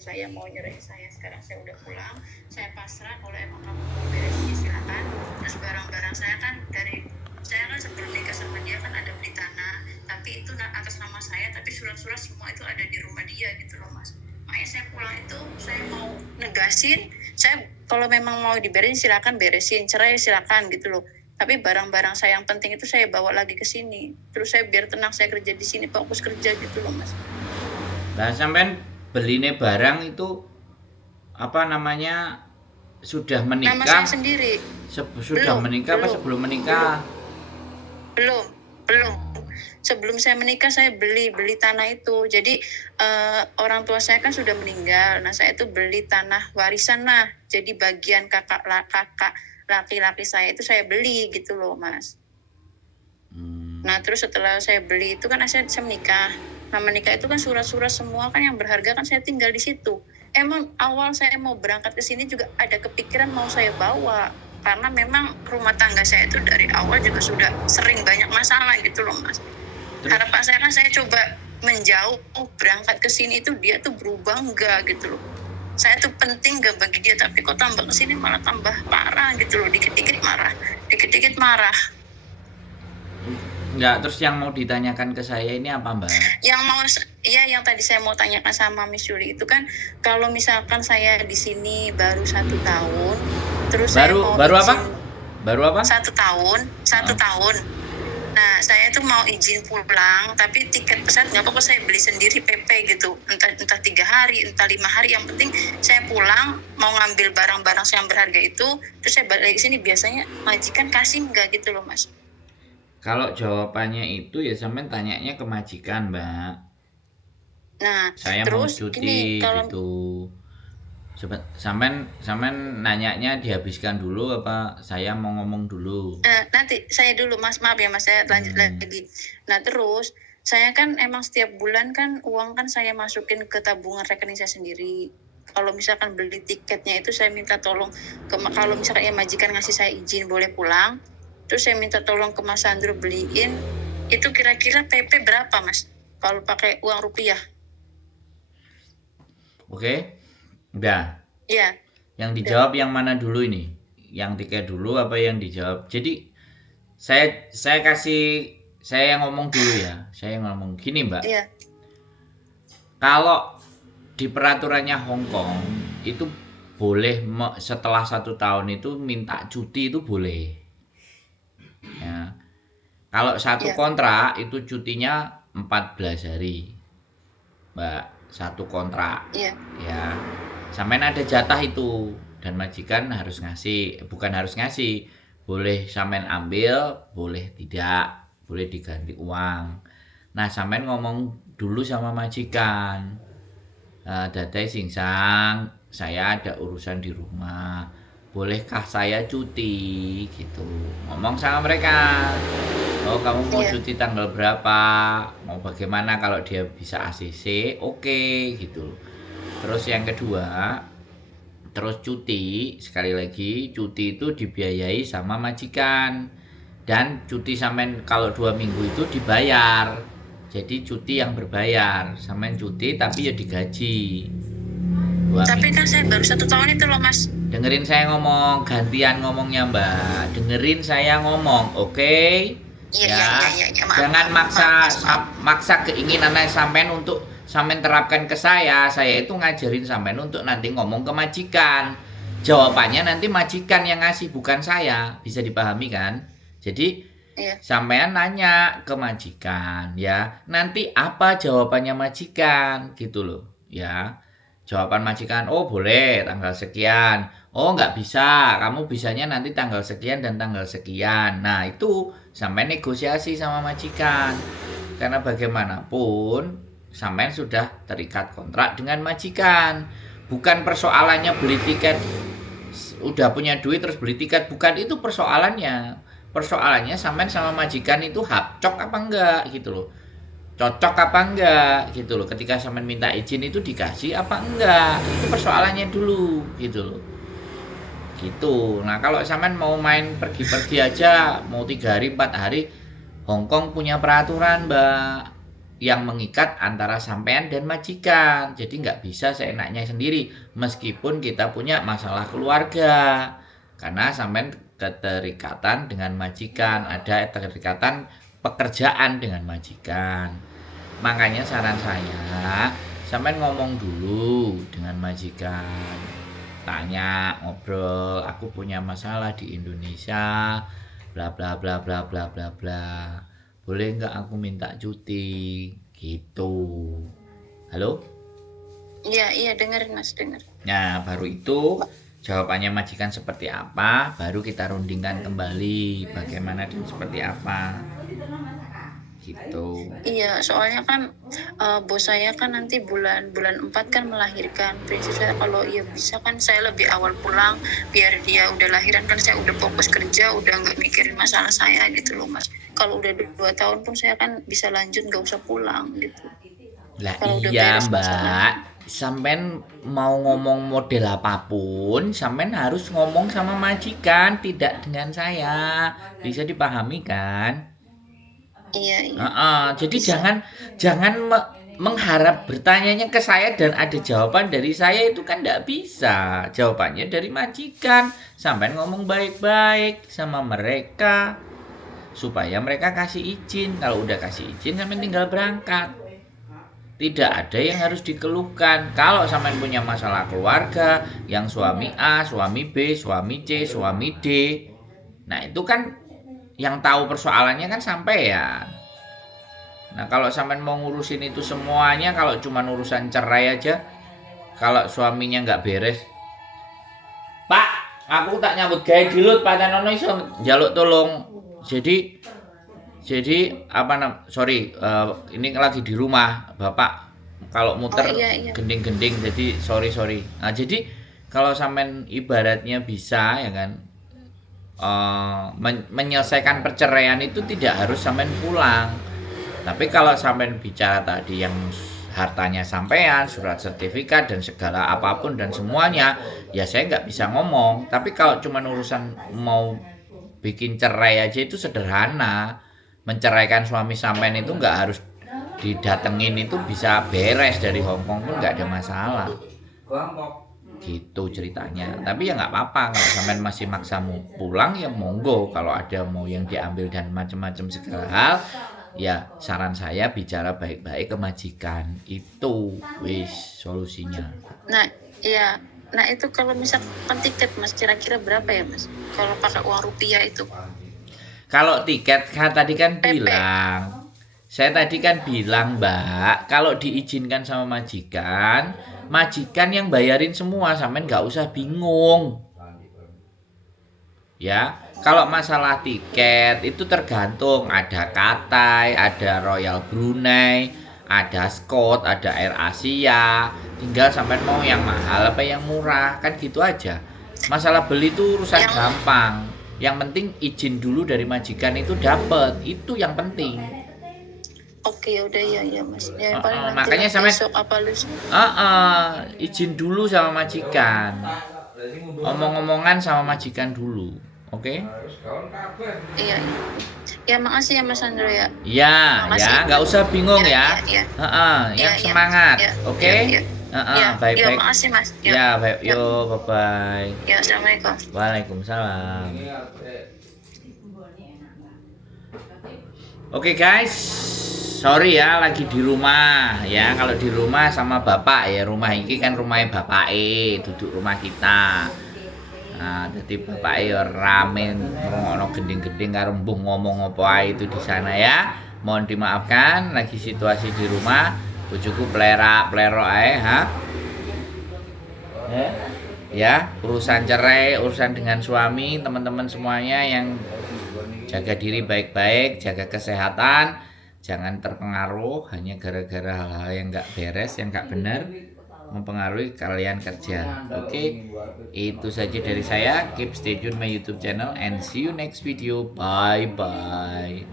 saya mau nyerahin saya, sekarang saya udah pulang, saya pasrah. Kalau emang kamu mau beresin silakan. Terus barang-barang saya kan saya kan sebelum nikah sama dia kan ada beli tanah, tapi itu atas nama saya, tapi surat-surat semua itu ada di rumah dia gitu loh mas. Makanya saya pulang itu saya mau negasin, saya kalau memang mau diberesin silakan beresin, cerai silakan gitu loh. Tapi barang-barang saya yang penting itu saya bawa lagi ke sini. Terus saya biar tenang, saya kerja di sini, fokus kerja gitu loh mas. Nah, sampean beline barang itu apa namanya sudah Nama saya menikah? sendiri. Sudah menikah apa sebelum menikah? Belum, belum. Sebelum saya menikah saya beli tanah itu. Jadi orang tua saya kan sudah meninggal. Nah saya itu beli tanah warisan lah. Jadi bagian kakak laki-laki saya itu saya beli gitu loh mas. Nah terus setelah saya beli itu kan saya menikah. Nah menikah itu kan surat-surat semua kan yang berharga kan saya tinggal di situ. Emang awal saya mau berangkat ke sini juga ada kepikiran mau saya bawa. Karena memang rumah tangga saya itu dari awal juga sudah sering banyak masalah gitu loh mas. Harapan saya kan saya coba menjauh, berangkat ke sini itu dia tuh berubah enggak gitu loh. Saya tuh penting gak bagi dia, tapi kok tambah ke sini malah tambah parah gitu loh. Dikit-dikit marah. Enggak, terus yang mau ditanyakan ke saya ini apa, Mbak? Yang tadi saya mau tanyakan sama Miss Yuli itu kan, kalau misalkan saya di sini baru 1 tahun, terus saya mau Baru izin, apa? Baru apa? 1 tahun. Nah, saya tuh mau izin pulang, tapi tiket pesawat nggak apa-apa saya beli sendiri PP gitu. Entah 3 hari, entah 5 hari, yang penting saya pulang mau ngambil barang-barang yang berharga itu, terus saya balik ke sini. Biasanya majikan kasih nggak gitu loh mas? Kalau jawabannya itu ya sampean tanyanya ke majikan, Mbak. Nah, Saya mau terus gini, cuti kalau gitu. Sampean nanyanya dihabiskan dulu apa saya mau ngomong dulu? nanti saya dulu mas, maaf ya mas, saya lanjut lagi. Nah terus saya kan emang setiap bulan kan uang kan saya masukin ke tabungan rekening saya sendiri. Kalau misalkan beli tiketnya itu saya minta tolong kalau misalkan ya majikan ngasih saya izin boleh pulang, terus saya minta tolong ke Mas Sandro beliin. Itu kira-kira PP berapa mas kalau pakai uang rupiah? Oke? Udah. Iya. Yang dijawab yang mana dulu ini? Yang tiket dulu apa yang dijawab? Jadi saya ngomong dulu ya. Saya ngomong gini, Mbak. Iya. Kalau di peraturannya Hong Kong itu boleh setelah 1 tahun itu minta cuti itu boleh. Ya. Kalau satu Iya. kontrak itu cutinya 14 hari. Mbak, satu kontrak. Iya. Ya. Sampean ada jatah itu dan majikan harus ngasih, bukan harus ngasih. Boleh sampean ambil, boleh tidak, boleh diganti uang. Nah, sampean ngomong dulu sama majikan. Dadai singsang, saya ada urusan di rumah. Bolehkah saya cuti gitu. Ngomong sama mereka. Oh, kamu mau Iya. cuti tanggal berapa? Mau bagaimana kalau dia bisa ACC? Oke, gitu. Terus yang kedua, terus cuti, sekali lagi cuti itu dibiayai sama majikan. Dan cuti sampean kalau 2 minggu itu dibayar. Jadi cuti yang berbayar, sampean cuti tapi ya digaji. Tapi kan saya baru 1 tahun itu loh mas. Dengerin saya ngomong, gantian ngomongnya Mbak. Dengerin saya ngomong, oke? Ya. Jangan maksa keinginan sampean untuk sampean terapkan ke saya. Saya itu ngajarin sampean untuk nanti ngomong ke majikan. Jawabannya nanti majikan yang ngasih, bukan saya. Bisa dipahami kan? Jadi sampean nanya ke majikan ya. Nanti apa jawabannya majikan gitu loh, ya. Jawaban majikan, oh boleh tanggal sekian. Oh nggak bisa, kamu bisanya nanti tanggal sekian dan tanggal sekian. Nah itu sampai negosiasi sama majikan. Karena bagaimanapun sampai sudah terikat kontrak dengan majikan. Bukan persoalannya beli tiket, udah punya duit terus beli tiket. Bukan itu persoalannya. Persoalannya sampai sama majikan itu hapcok apa enggak gitu loh. Cocok apa enggak gitu loh. Ketika sampean minta izin itu dikasih apa enggak, itu persoalannya dulu gitu loh, gitu. Nah kalau sampean mau main pergi-pergi aja, mau 3 hari 4 hari, Hongkong punya peraturan Mbak. yang mengikat antara sampean dan majikan. Jadi nggak bisa seenaknya sendiri, meskipun kita punya masalah keluarga. Karena sampean keterikatan dengan majikan, ada keterikatan pekerjaan dengan majikan. Makanya saran saya, sampean ngomong dulu dengan majikan. Tanya, ngobrol, aku punya masalah di Indonesia, bla bla bla bla bla bla bla. Boleh nggak aku minta cuti? Gitu. Halo? Iya, dengerin Mas, dengar. Nah, baru itu jawabannya majikan seperti apa, baru kita rundingkan kembali bagaimana dan seperti apa. Gitu. Iya, soalnya kan bos saya kan nanti bulan 4 kan melahirkan. Prinsip saya kalau iya bisa kan saya lebih awal pulang biar dia udah lahiran kan saya udah fokus kerja, udah nggak mikirin masalah saya gitu loh Mas. Kalau udah 2 tahun pun saya kan bisa lanjut nggak usah pulang gitu. Lah Kalau udah iya beres masalah. Mbak, sampean mau ngomong model apapun, sampean harus ngomong sama majikan, tidak dengan saya. Bisa dipahami kan? Iya, Jadi bisa. jangan mengharap bertanyanya ke saya dan ada jawaban dari saya, itu kan tidak bisa. Jawabannya dari majikan. Sampean ngomong baik-baik sama mereka supaya mereka kasih izin. Kalau udah kasih izin, sampean tinggal berangkat. Tidak ada yang harus dikeluhkan. Kalau sampean punya masalah keluarga, yang suami A, suami B, suami C, suami D, nah itu kan yang tahu persoalannya kan sampean. Nah kalau sampean mau ngurusin itu semuanya, kalau cuma urusan cerai aja, kalau suaminya nggak beres, Pak, aku tak nyambut gawe dilut, Pak Tanono iso njaluk tolong. Jadi sorry, ini lagi di rumah Bapak, kalau muter Iya. gending-gending, jadi sorry. Nah jadi kalau sampean ibaratnya bisa ya kan, menyelesaikan perceraian itu tidak harus sampean pulang. Tapi kalau sampean bicara tadi yang hartanya sampean, surat sertifikat dan segala apapun dan semuanya, ya saya nggak bisa ngomong. Tapi kalau cuma urusan mau bikin cerai aja itu sederhana. Menceraikan suami sampean itu nggak harus didatengin, itu bisa beres dari Hongkong pun nggak ada masalah. Gitu ceritanya. Tapi ya nggak apa-apa, kalau sampean masih maksa mau pulang ya monggo. Kalau ada mau yang diambil dan macam-macam segala hal, ya saran saya bicara baik-baik ke majikan. Itu wis solusinya. Nah, iya. Nah, itu kalau misalkan tiket Mas kira-kira berapa ya Mas? Kalau pakai uang rupiah itu. Kalau tiket PP. saya tadi kan bilang Mbak, kalau diizinkan sama majikan, majikan yang bayarin semua, sampean nggak usah bingung. Ya, kalau masalah tiket itu tergantung, ada Cathay, ada Royal Brunei, ada Scott, ada Air Asia. Tinggal sampean mau yang mahal apa yang murah, kan gitu aja. Masalah beli itu urusan gampang. Yang penting izin dulu dari majikan itu dapat, itu yang penting. Oke, udah ya Mas. Ya paling nanti Makanya lah sampean besok apa lusa. izin dulu sama majikan. Omong-omongan sama majikan dulu. Oke? Iya. Ya makasih ya Mas Andro ya. Ya, Makasih. nggak usah bingung ya. Iya. Yang semangat. Iya. Oke? Iya, Baik-baik. makasih Mas. Ya, baik. Yo, bye-bye. Ya, assalamualaikum. Waalaikumsalam. Oke guys, sorry ya lagi di rumah ya. Kalau di rumah sama bapak ya, rumah ini kan rumahnya bapak duduk rumah kita. Nah, jadi bapak rame ngrungokno gending-gending karo mbung ngomong apa ae itu di sana ya. Mohon dimaafkan, lagi situasi di rumah, bojoku plerak-plerok ae, ya, urusan cerai, urusan dengan suami, teman-teman semuanya yang jaga diri baik-baik, jaga kesehatan, jangan terpengaruh hanya gara-gara hal-hal yang nggak beres, yang nggak benar, mempengaruhi kalian kerja. Oke, itu saja dari saya. Keep stay tune my YouTube channel and see you next video. Bye bye.